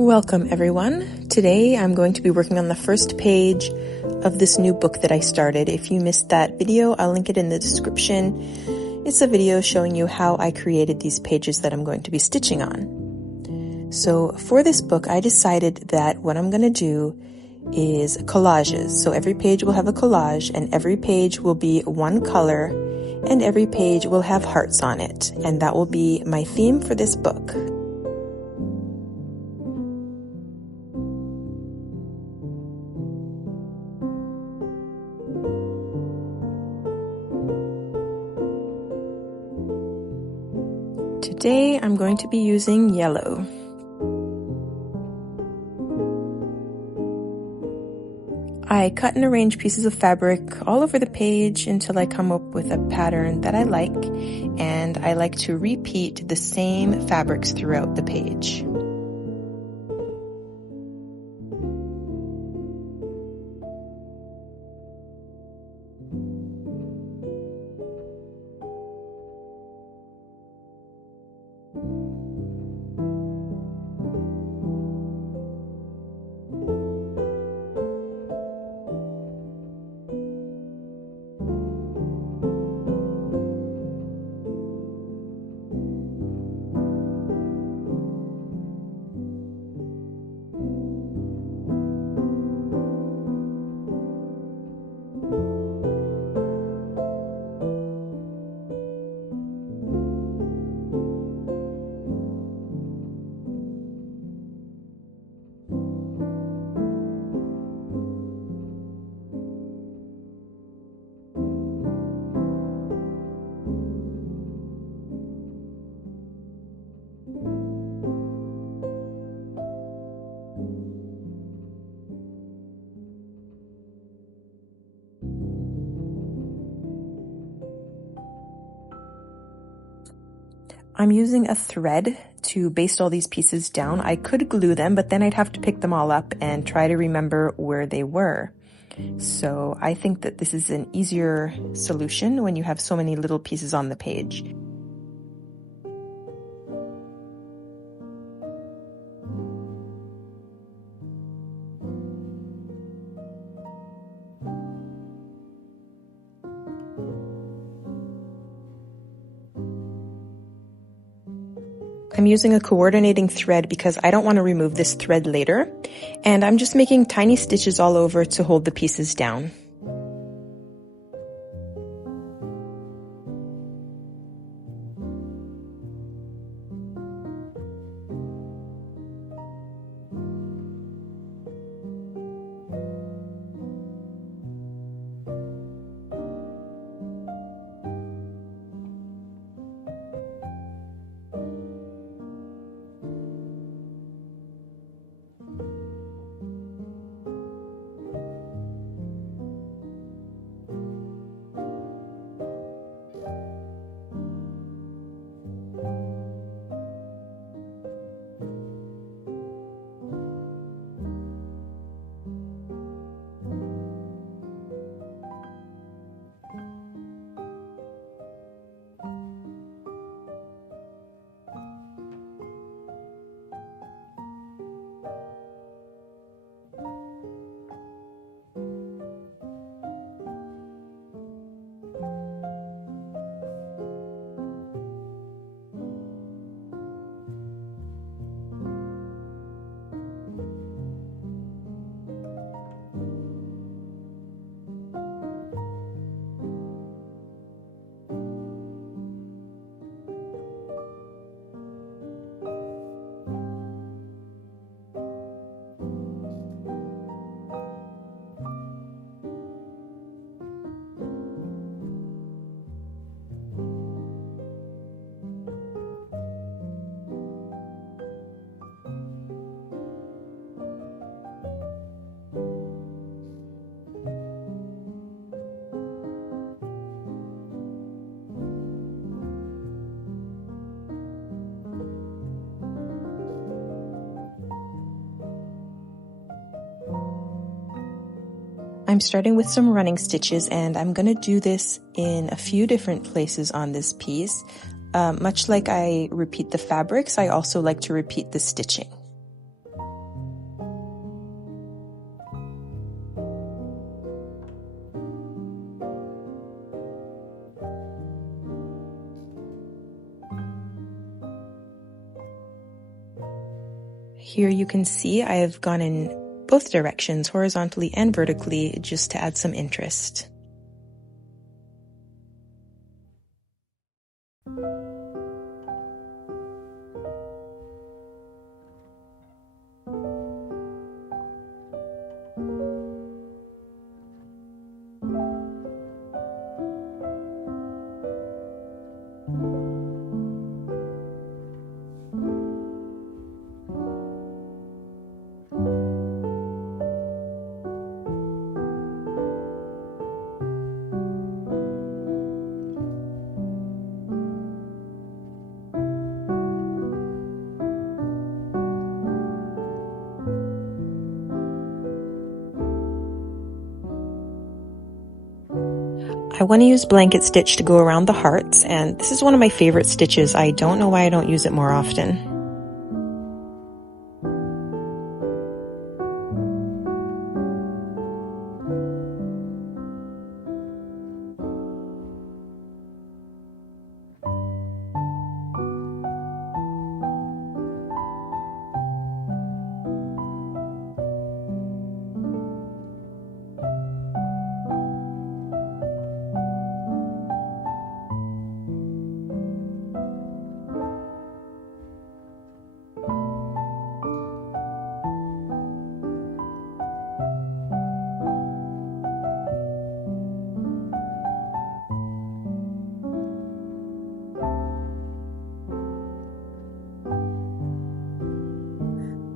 Welcome everyone. Today I'm going to be working on the first page of this new book that I started. If you missed that video, I'll link it in the description. It's a video showing you how I created these pages that I'm going to be stitching on. So for this book, I decided that what I'm going to do is collages. So every page will have a collage and every page will be one color and every page will have hearts on it. And that will be my theme for this book. Today I'm going to be using yellow. I cut and arrange pieces of fabric all over the page until I come up with a pattern that I like, and I like to repeat the same fabrics throughout the page. I'm using a thread to baste all these pieces down. I could glue them, but then I'd have to pick them all up and try to remember where they were. So I think that this is an easier solution when you have so many little pieces on the page. I'm using a coordinating thread because I don't want to remove this thread later, and I'm just making tiny stitches all over to hold the pieces down. I'm starting with some running stitches, and I'm going to do this in a few different places on this piece. Much like I repeat the fabrics, I also like to repeat the stitching. Here you can see I have gone in both directions, horizontally and vertically, just to add some interest. I want to use blanket stitch to go around the hearts, and this is one of my favorite stitches. I don't know why I don't use it more often.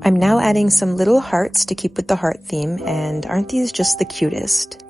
I'm now adding some little hearts to keep with the heart theme, and aren't these just the cutest?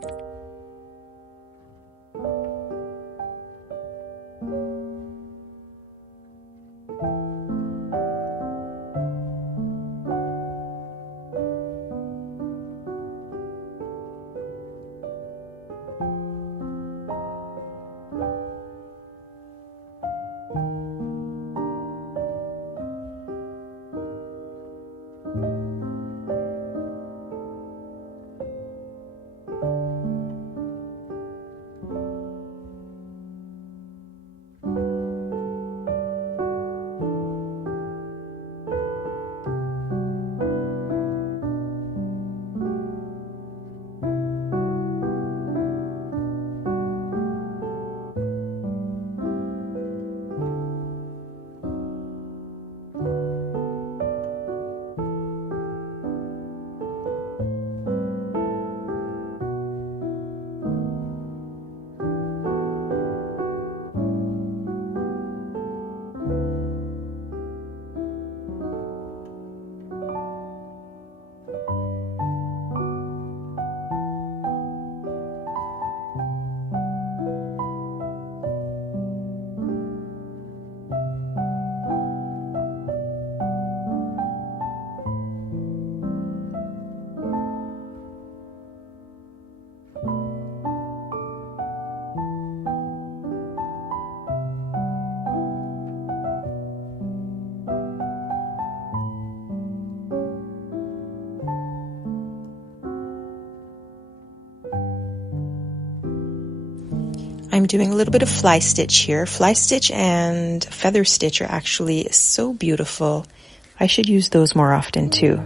I'm doing a little bit of fly stitch here. Fly stitch and feather stitch are actually so beautiful. I should use those more often too.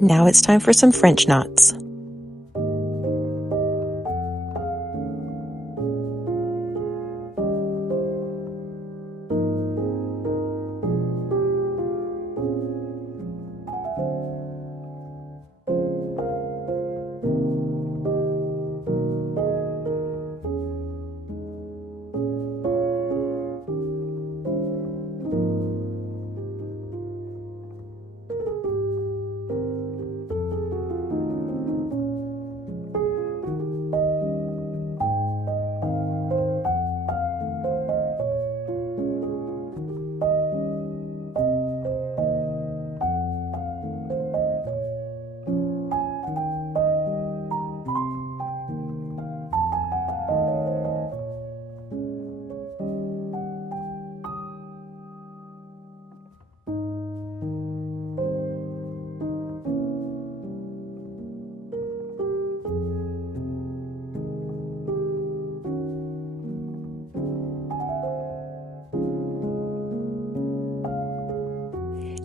Now it's time for some French knots.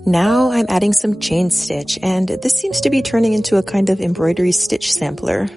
Now I'm adding some chain stitch, and this seems to be turning into a kind of embroidery stitch sampler.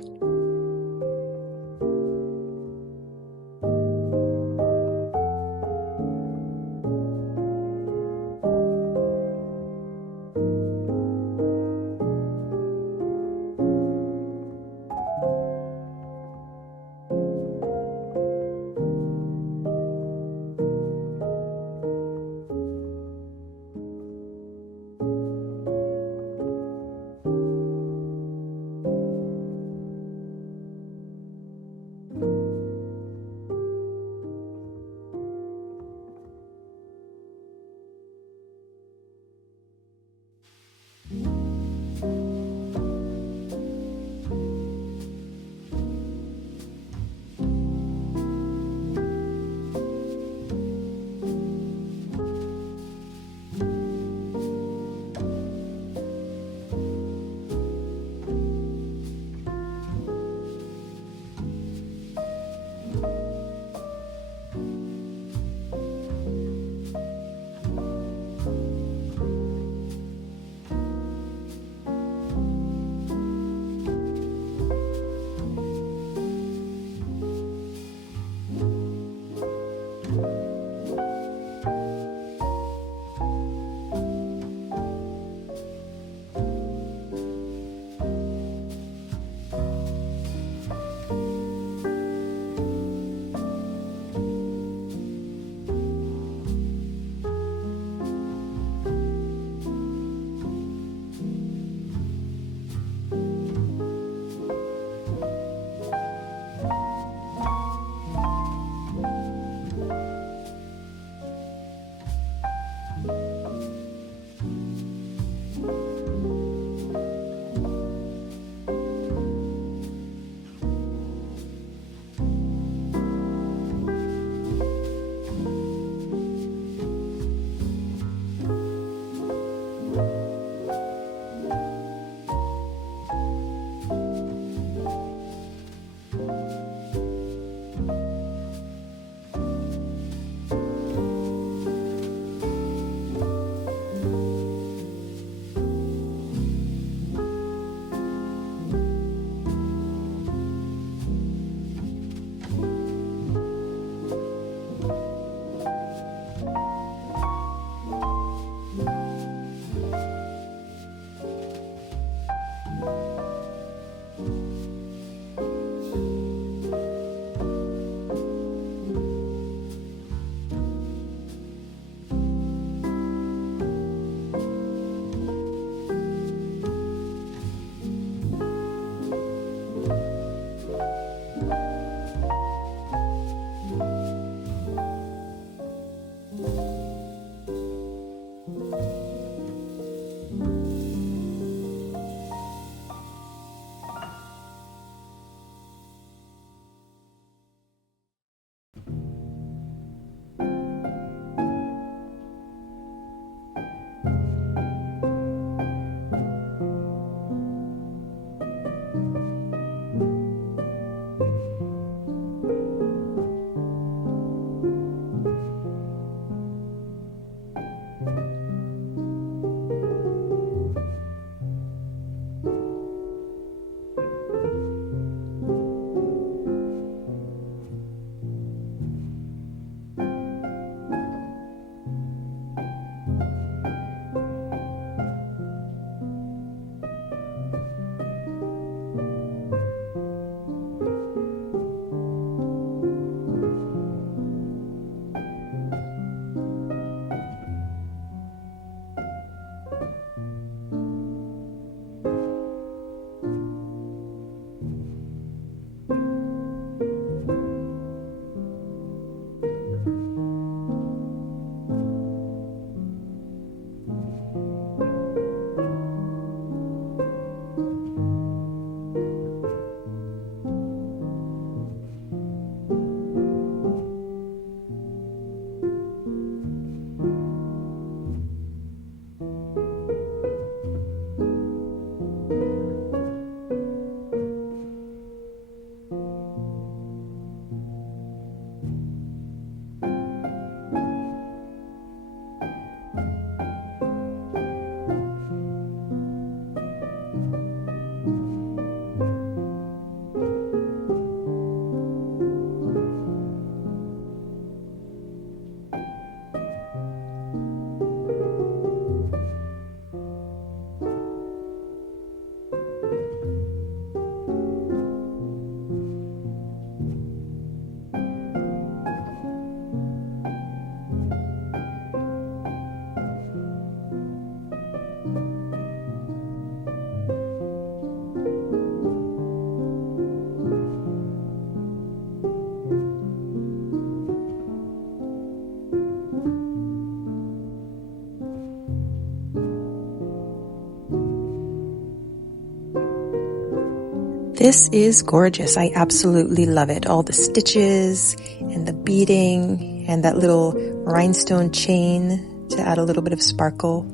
This is gorgeous. I absolutely love it. All the stitches and the beading and that little rhinestone chain to add a little bit of sparkle.